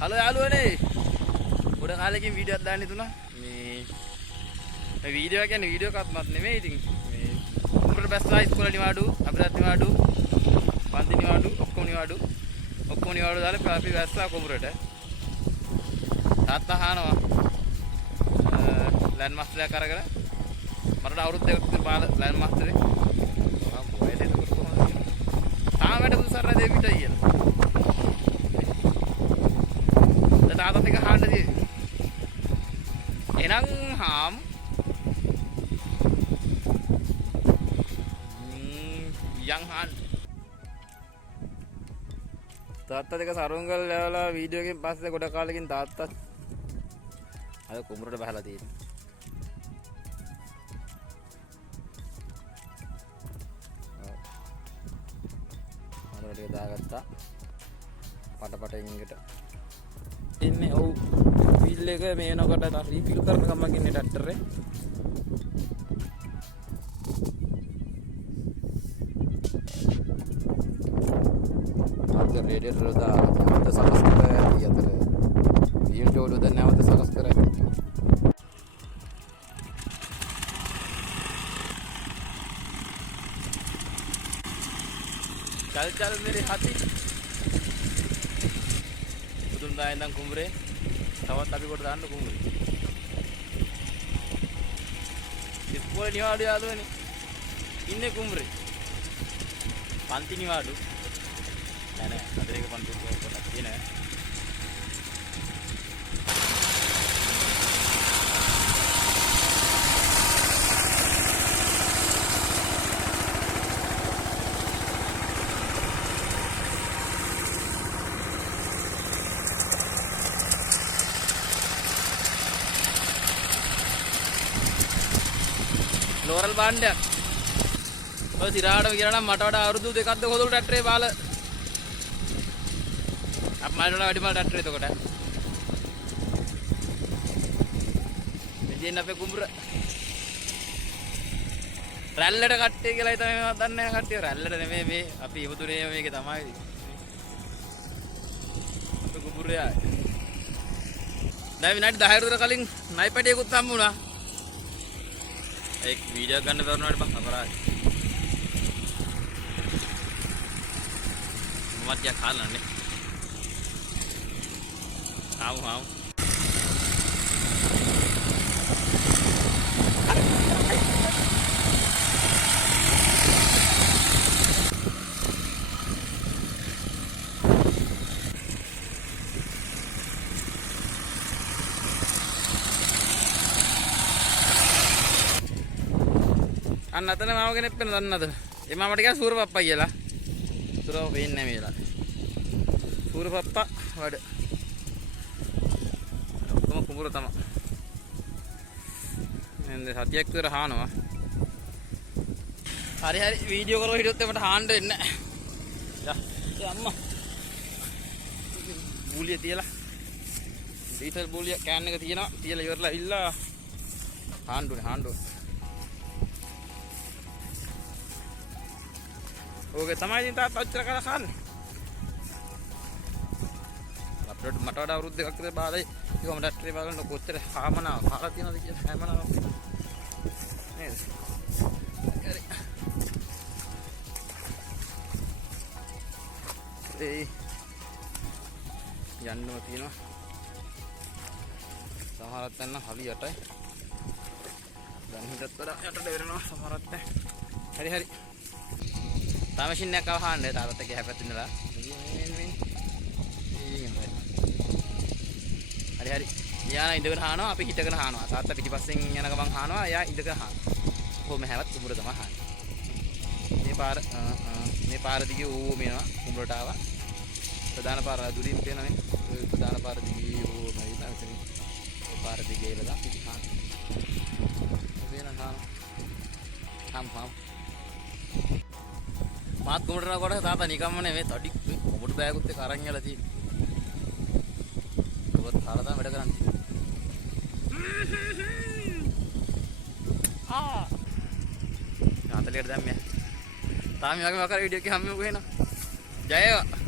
Hello යාළුවනේ. ගොඩ කාලෙකින් වීඩියෝක් දාන්න හිතුණා. මේ වීඩියෝ කියන්නේ වීඩියෝ එකක්වත් නෙමෙයි ඉතින්. මේ කුඹුරට බැස්ලා ඉස්කෝලේ නිවාඩු, අභිරත් නිවාඩු, පන්ති නිවාඩු, ඔක්කොම නිවාඩු දාලා අපි බැස්ලා කුඹුරට. තාත්තා අහනවා ලෑන්ඩ් මාස්ටර්ලා කරගෙන මට අවුරුදු දෙකක් විතර බාල ලෑන්ඩ් මාස්ටරේ මම කොහෙද ඒක කොහොමද තාම වැඩ පුසාර දෙවි පිටයි කියලා. තාත්තත් එක හාන්නදී එනං හාම් යන් හාන් තාත්තා දෙක සරුංගල් ලැවලා වීඩියෝ එකෙන් පස්සේ ගොඩ කාලෙකින් තාත්තා අද කුඹුරට බහලා තියෙනවා. අරවලේ දාගත්තා පටපටින් එකට ඉන්නේ. ඔව් වීල් එක මේ වෙනකොට රීෆිල් කරන ගමන් ඉන්නේ ට්‍රැක්ටරේ. අද රේඩියේටර් දාලා සකස් කරලා ඇති අතර වීල් ඩෝඩු දැන් නැවත සකස් කරලා चल मेरे हाथी उधर दाएं कुंभरे तवत अभी कोट दान कुंभरे इसको निवाडु यादव ने इन्ने कुंभरे पांति निवाडु मैंने अदरे के पंति को लगती है लोरल बांड ඔය සිරාට කියලා නම් මට වඩා අවුරුදු දෙකක්ද කොහොමද ට්‍රැක්ටරේ බාල අප මට වඩා වැඩි බාල ට්‍රැක්ටරේ එතකොට මෙදින් අපේ කුඹුර රැල්ලට කට්ටිය කියලා හිතන්නේ මම දන්නේ නැහැ කට්ටිය රැල්ලට නෙමෙයි මේ අපි ඉවතුනේ මේකේ තමයි අපේ කුඹුරේ දැන් විනාඩි 10කට විතර කලින් නයිපැඩියකුත් හම්බුණා. एक वीडियो करने पर उन्होंने बस खबर आई मत क्या खा लेने आओ आओ අන්න අතන මාව කෙනෙක් වෙන දන්නද? ඒ මාමට කියන සූරපප්පා කියලා. සූරව වෙන්නේ නැහැ මේලා. සූරපප්පා වඩ. ඔක්කොම කුඹුර තමයි. එන්නේ සතියක් විතර හානවා. හරි හරි වීඩියෝ කරලා හිටියොත් එමට හාන්න වෙන්නේ නැහැ. යා අම්මා. බූලිය තියලා. ඩීසල් බූලිය කෑන් එක තියනවා. තියලා ඉවරලා ඉල්ලා හාන්ඩුනේ. ओके තමයි ඉතින් තාත්තා ඔච්චර කරලා කන්නේ. අපිට මට වඩා අවුරුදු දෙකක් විතර බාලයි කිව්වම ඩක්ටරේ බලන්න කොච්චර හාමනාව කාලා තියෙනවද කියලා හැමනාව නේද? හරි. ඒ යන්නම තියෙනවා. සමහරක් තැන්න හරියටයි. දැන් හිටත් වඩා යටට වෙරෙනවා සමහරක් තැන්. හරි. තා මැෂින් එකක් අවහන්නේ තාත්තත් එක්ක හැපැත්ත ඉඳලා හරි යානා ඉඳගෙන හානවා අපි හිටගෙන හානවා තාත්තා පිටිපස්සෙන් යන ගමන් හානවා එයා ඉඳගෙන හානවා කොහොම හැවත් කුඹුර තමයි හාන්නේ මේ පාර දිගේ ඕ මෙනවා කුඹුරට ආවා ප්‍රධාන පාර දුරින් තියෙනනේ ප්‍රධාන පාර දිගේ ඕ මේ තාත්තේ ඒ පාර දිගේ ඉලලා පිටි හානවා වෙන හාම් මාත් කුඹුරට කොට තාත්තා නිකම්ම නෙමෙයි තඩි කුඹුර බෑගුත් එක්ක අරන් යලා තියෙන්නේ. ඔබත් හරදා වැඩ කරන්නේ. තාත්තලට දැම්මේ. තාම මේ වගේ වකර වීඩියෝ එකක් හම්බෙමු කොහෙන. ජය වේවා.